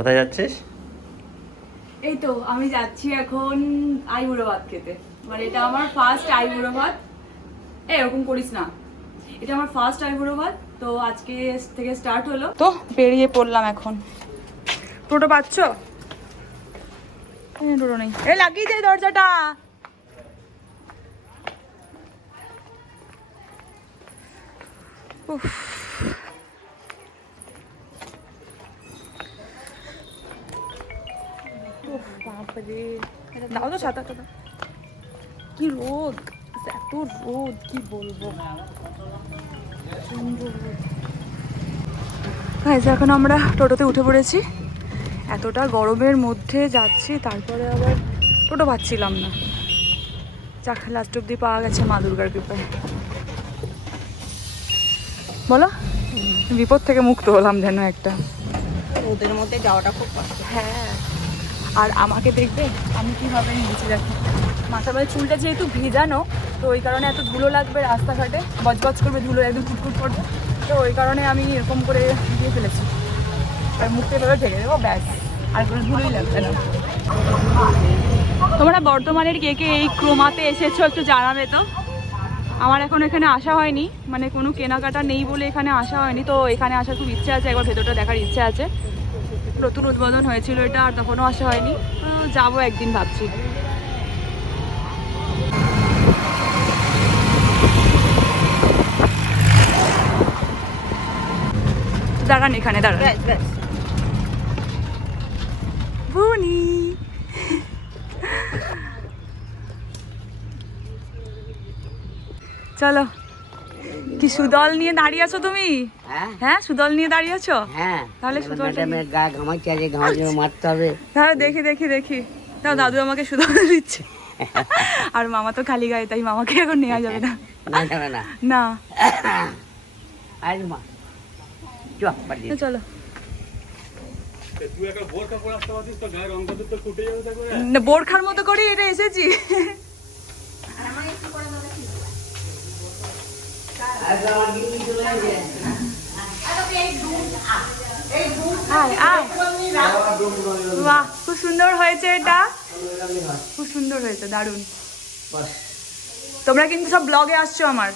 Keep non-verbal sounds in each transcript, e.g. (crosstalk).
কোথায় যাচ্ছিস? এই তো আমি যাচ্ছি এখন আইবুড়ো ভাত খেতে। মানে এটা আমার ফার্স্ট আইবুড়ো ভাত এ, এরকম করিস না। এটা আমার ফার্স্ট আইবুড়ো ভাত তো আজকে থেকে স্টার্ট হলো। তো বেরিয়ে পড়লাম এখন। টোটো পাচ্ছ টোটো নেই। এ লাগিয়ে দে দরজাটা। উফ। বাপরে। দাও তো ছাতাটা দাও। কি রোদ? এত রোদ কি বলব। গাইজ এখন আমরা টোটোতে উঠে পড়েছি। এতটা গরমের মধ্যে যাচ্ছি তারপরে আবার টোটো পাচ্ছিলাম না। যাক লাস্ট অব্দি পাওয়া গেছে মা দুর্গার কৃপায়। বলো বিপদ থেকে মুক্ত হলাম যেন একটা। ওদের মধ্যে যাওয়াটা খুব কষ্ট। হ্যাঁ। আর আমাকে দেখবে আমি কীভাবে নিয়েছি দেখো মাথা মানে চুলটা যেহেতু ভেজানো, তো ওই কারণে এত ধুলো লাগবে রাস্তাঘাটে। বজবজ করবে ধুলো, একদম ফুটফুট করবে। তো ওই কারণে আমি এরকম করে দিয়ে ফেলেছি। আর মুখটা এভাবে ঢেকে দেবো, ব্যাস। আর কোনো ধুলোই লাগবে না। তোমরা বর্তমানের কে কে এই ক্রোমাতে এসেছ একটু জানাবে তো? আমার এখন এখানে আসা হয়নি মানে কোনো কেনাকাটা নেই বলে এখানে আসা হয়নি। তো এখানে আসার খুব ইচ্ছে আছে, একবার ভেতরটা দেখার ইচ্ছে আছে। নতুন উদ্বোধন হয়েছিল এটা আর তখনও আসা হয়নি। যাব একদিন ভাবছি। দাঁড়ান এখানে দাঁড়ান। বুনি চলো। কি সুদল নিয়ে দাঁড়িয়ে আছো তুমি? হ্যাঁ। হ্যাঁ সুদল নিয়ে দাঁড়িয়ে আছো? হ্যাঁ তাহলে সুদলটা গা ঘামাচ্ছে আছে ঘামাচ্ছে মারতে হবে। দাঁড়া দেখি দেখি দেখি। দাও দাদু আমাকে সুদল দিচ্ছে। (laughs) আর মামা তো খালি গায়ে তাই মামাকে এখন নেওয়া যাবে না। না যাবে না। না। (coughs) মা তো চলো না, বোরখার মতো করে এটা এসেছি। বাহ খুব সুন্দর হয়েছে এটা। খুব সুন্দর হয়েছে দারুণ। তোমরা কিন্তু সব ব্লগে আসছো আমার।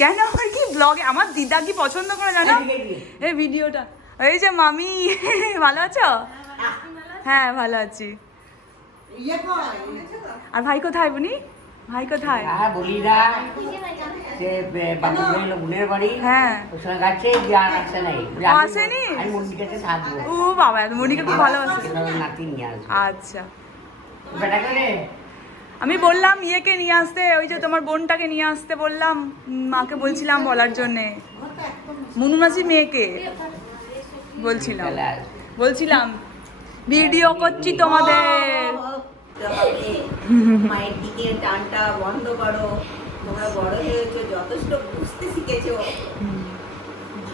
কেন? আমার কি ব্লগে আমার দিদা কি পছন্দ করে জানো? এই ভিডিওটা এই যে মামি ভালো আছো? হ্যাঁ। ভালো আছি। আর ভাই কোথায় বুনি? ভাই কোথায়? হ্যাঁ বলি না সে বোনের বাড়ি। হ্যাঁ। ওর সঙ্গে গেছে আর আসে নাই। আমি- আসেনি? আমি মন্দির কাছে থাকব ও বাবা মনিকে খুব ভালোবাসে নাতি নিয়ে আসব। আচ্ছা। বেটা করে আমি বললাম ইয়েকে নিয়ে আসতে ওই যে তোমার বোনটাকে নিয়ে আসতে বললাম মাকে বলছিলাম বলার জন্যে। মুনু মাসি মেয়েকে বলছিলাম। বলছিলাম ভিডিও করছি তোমাদের। মায়ের দিকে টানটা বন্ধ করো। তোমরা বড় হয়েছো যথেষ্ট বুঝতে শিখেছো।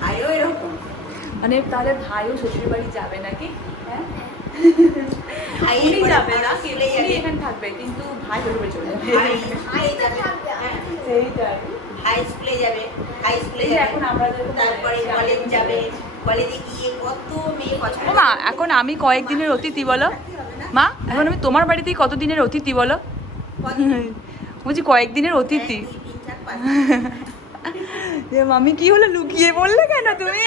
ভাইও এরকম। মানে তাহলে ভাইও শ্বশুর বাড়ি যাবে নাকি? হ্যাঁ? ভাইয়ের যাবে না মানুষ চলে উনি যাবে। এখানে থাকবে কিন্তু ভাই শ্বশুর চলে যাবে। ভাই ভাই যাবে হ্যাঁ, সেইটাই। ভাই স্কুলে যাবে ভাই স্কুলে এখন আমরা তারপরে কলেজ যাবে। কলেজে গিয়ে কত মেয়ে পছন্দ এখন আমি কয়েকদিনের অতিথি বলো। মা, এখন আমি তোমার বাড়িতেই কতদিনের অতিথি বলো? বলছি কয়েকদিনের অতিথি। মামি, কি হলো? লুকিয়ে বললে কেন তুমি?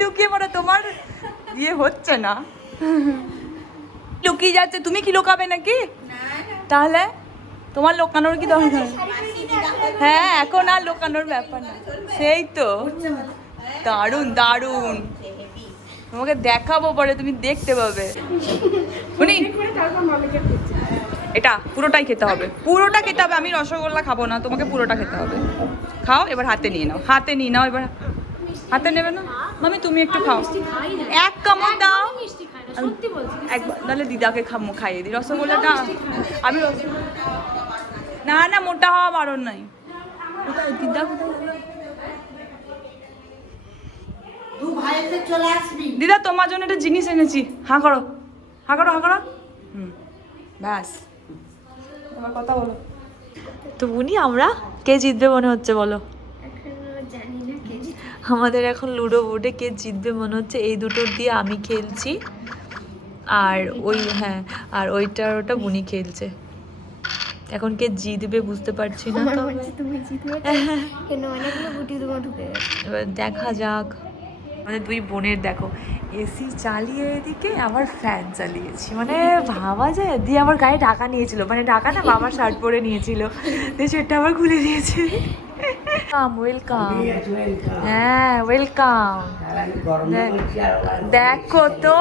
লুকিয়ে পড়ো, তোমার ইয়ে হচ্ছে না। লুকিয়ে যাচ্ছে, তুমি কি লুকাবে নাকি? তাহলে তোমার লোকানোর কি দরকার? হ্যাঁ এখন আর লোকানোর ব্যাপার না। সেই তো। দারুণ দারুণ। তোমাকে দেখাবো পরে তুমি দেখতে পাবে। শুনি এটা পুরোটাই খেতে হবে। পুরোটা খেতে হবে আমি রসগোল্লা খাব না তোমাকে পুরোটা খেতে হবে। খাও এবার হাতে নিয়ে নাও হাতে নিয়ে নাও এবার হাতে নেবে না? মামি তুমি একটু খাও। এক কামড় দাও। একবার তাহলে দিদাকে খামো খাইয়ে দিই। রসগোল্লাটা আমি না না মোটা হওয়া বারণ নাই। দিদা কোথায়? দু ভাইয়ের চলে আসবি। দিদা তোমার জন্য একটা জিনিস এনেছি। হাঁ করো। হাঁ করো হাঁ করো। হুম ব্যাস। তোমার কথা বলো। তো উনি আমরা কে জিতবে মনে হচ্ছে বলো? এখনও জানি না কে জিতবে। আমাদের এখন লুডো বোর্ডে কে জিতবে মনে হচ্ছে? এই দুটোর দিয়ে আমি খেলছি। আর ওই হ্যাঁ আর ওইটার ওটা বুনি খেলছে। এখন কে জিতবে বুঝতে পারছি না তবে। তুমি জিতবে। (laughs) কেন? অনেকগুলো গুটি তোমার ঢুকে গেছে। এবার দেখা যাক। আমাদের দুই বোনের দেখো এসি চালিয়ে এদিকে আবার ফ্যান চালিয়েছি। মানে ভাবা যায় দিয়ে আবার গায়ে ঢাকা নিয়েছিল। মানে ঢাকা না বাবার শার্ট পরে নিয়েছিল। দিয়ে সেটা আবার খুলে দিয়েছে। ওয়েলকাম হ্যাঁ ওয়েলকাম দেখো তো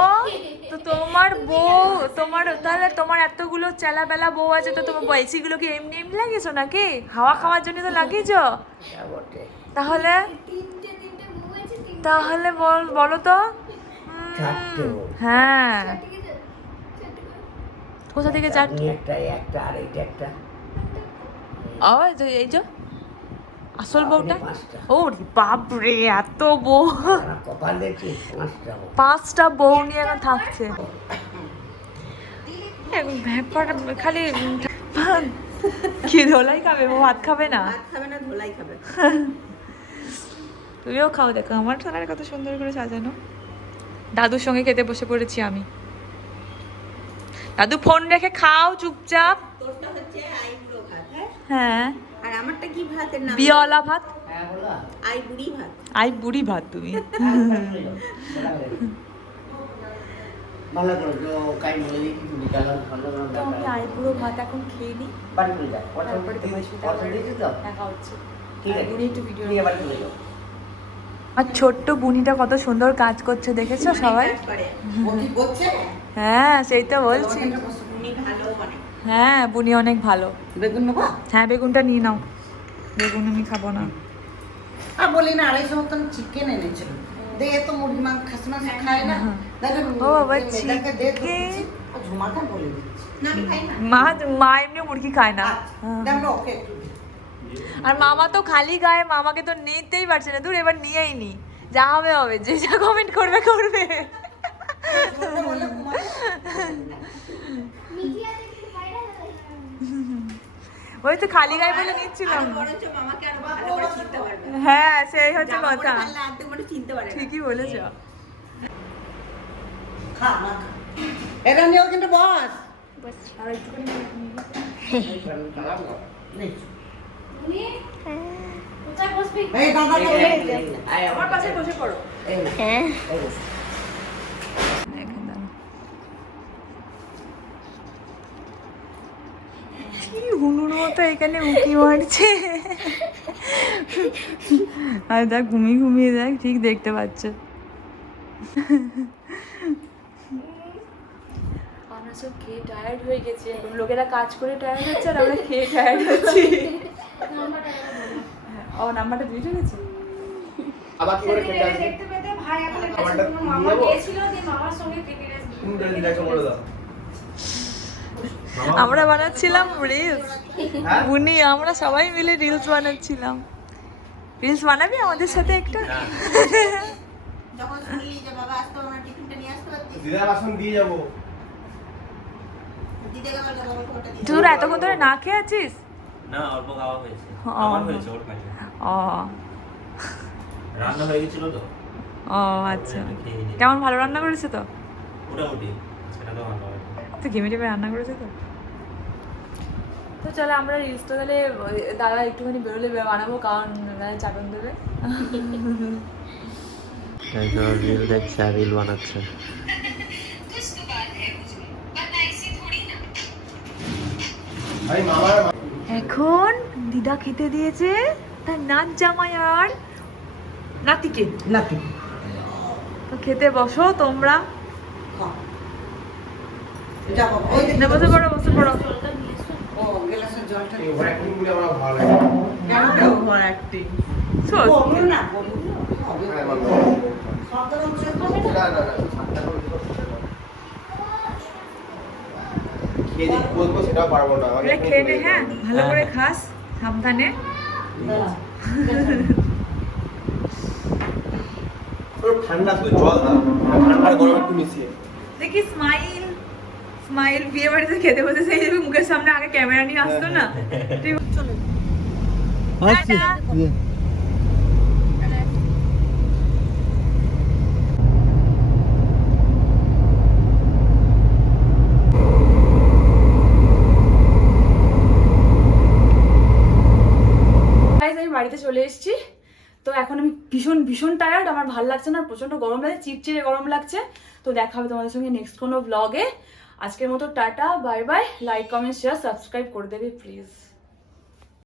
তো তোমার বউ তোমার তাহলে তোমার এতগুলো চেলাবেলা বউ আছে তো তোমার বয়সীগুলো কি এমনি এমনি লাগিয়েছো নাকি? হাওয়া খাওয়ার জন্য তো লাগিয়েছো? তাহলে? তাহলে বল বলো তো। চারটে। হ্যাঁ। কোথা থেকে চার একটা একটা আর এইটা একটা। ও এই যে- এই যে। আসল বউটা। ও বাপরে এত বউ। পাঁচটা বউ। নিয়ে এখন থাকছে। এখন ব্যাপার খালি কি ধোলাই খাবে? ভাত খাবে না? ভাত খাবে না ধোলাই খাবে। (laughs) তুমিও খাও দেখো আমার সোনার কত সুন্দর করে সাজানো। দাদুর সঙ্গে খেতে বসে পড়েছি আমি। দাদু ফোন রেখে খাও চুপচাপ। তোরটা হচ্ছে আইবুড়ো ভাত হ্যাঁ? হ্যাঁ। আর আমারটা কি ভাতের নাম? বিয়লা ভাত। হ্যাঁ ভাত। আই বুড়ি ভাত তুমি। আমি বুড়ো ভাত এখন খেয়ে নিই। বাড়ি করে যাও তারপরে তোমার সাথে পছন্দ দেখা হচ্ছে। ঠিক আছে একটু ভিডিও ঠিক আছে বাড়ি চলে যাও আর ছোট্ট বুনিটা কত সুন্দর কাজ করছে দেখেছ সবাই? কাজ করে। ও কি করছে হ্যাঁ সেই তো বলছি। হ্যাঁ বুনি অনেক ভালো। বেগুন নেব? হ্যাঁ বেগুনটা নিয়ে নাও। বেগুন আমি খাব না। আর বলি না আড়াইশো মতন চিকেন এনেছিল। দে তো মুরগি মাংস খাসি খায় না। ও বলে দিচ্ছি। মা মা এমনি মুরগি খায় না। ওকে একটু দে। আর মামা তো খালি গায়ে মামাকে তো নিতেই পারছে না দূর এবার নিয়েই নি যা হবে হবে যে যা কমেন্ট করবে করবে ওই তো খালি গায়ে বলে নিচ্ছিলাম আরও বরঞ্চ মামাকে আরও ভালো করে চিনতে পারবে হ্যাঁ সেই হচ্ছে কথা ঠিকই বলেছ এটা নিয়েও কিন্তু বস বসে হ্যাঁ দেখেন দাঁড়াও। কি হুনুর মতো এখানে উঁকি মারছে। আর দেখ ঘুমিয়ে ঘুমিয়ে দেখ ঠিক দেখতে পাচ্ছে। আমরা সব খেয়ে টায়ার্ড হয়ে গেছি। লোকেরা কাজ করে টায়ার্ড হচ্ছে আর আমরা খেয়ে টায়ার্ড হচ্ছি। ও নাম্বারটা দিয়ে গেছে আবার কি করে খেতে আসবে? দেখতে পেতে ভাই আমাদের কাছে কোনো মামা গিয়েছিল দিয়ে মামার সঙ্গে যদি দেখো বলে দাও। আমরা বানাচ্ছিলাম রিলস হ্যাঁ? বুনি আমরা সবাই মিলে রিলস বানাচ্ছিলাম। রিলস বানাবি আমাদের সাথে একটা? যখন শুনলি যে বাবা আসতো আমার টিফিনটা নিয়ে আসতে পারতিস? দিদার বাসন দিয়ে যাব। দিদিকে বল যে বাবাকে ওটা দিয়ে তোরা এতক্ষণ ধরে না খেয়ে আছিস? না অল্প খাওয়া হয়েছে। ও। আমার হয়েছে ওর কাছে ও। রান্না হয়ে গেছিল তো। ও আচ্ছা। কেমন ভালো রান্না করেছে তো? মোটামুটি সেটা তো ভালো তো ঘেমে টেমে রান্না করেছে তো? তো চলো আমরা রিলস তো তাহলে দাদা একটুখানি বেরোলে বানাবো কারণ দাদা চাটন দেবে। রিল দেখছে রিল বানাচ্ছে। ভাই মামার এখন দিদা খেতে দিয়েছে তার নাচ জামাই আর নাতিকে। নাতি। তো খেতে বসো তোমরা। না, বসে পড়ো বসে পড়ো। হ্যাঁ, তো বলব সেটাও পারব না। আমাকে খেয়ে নে হ্যাঁ ভালো করে খাস সাবধানে। ঠান্ডা শুধু জল দাও। ঠান্ডা গরম একটু মিশিয়ে। দেখি স্মাইল স্মাইল বিয়ে বাড়িতে খেতে বসে সেই যে মুখের সামনে আগে ক্যামেরা নিয়ে আসতো না। ঠিক চলো টাটা। চলে এসেছি তো এখন আমি ভীষণ ভীষণ টায়ার্ড আমার ভালো লাগছে না প্রচণ্ড গরম লাগছে চিড়চিড়ে গরম লাগছে। তো দেখা হবে তোমাদের সঙ্গে নেক্সট কোনো ব্লগে আজকের মতো tata bye bye like comment share subscribe করে দেবে প্লিজ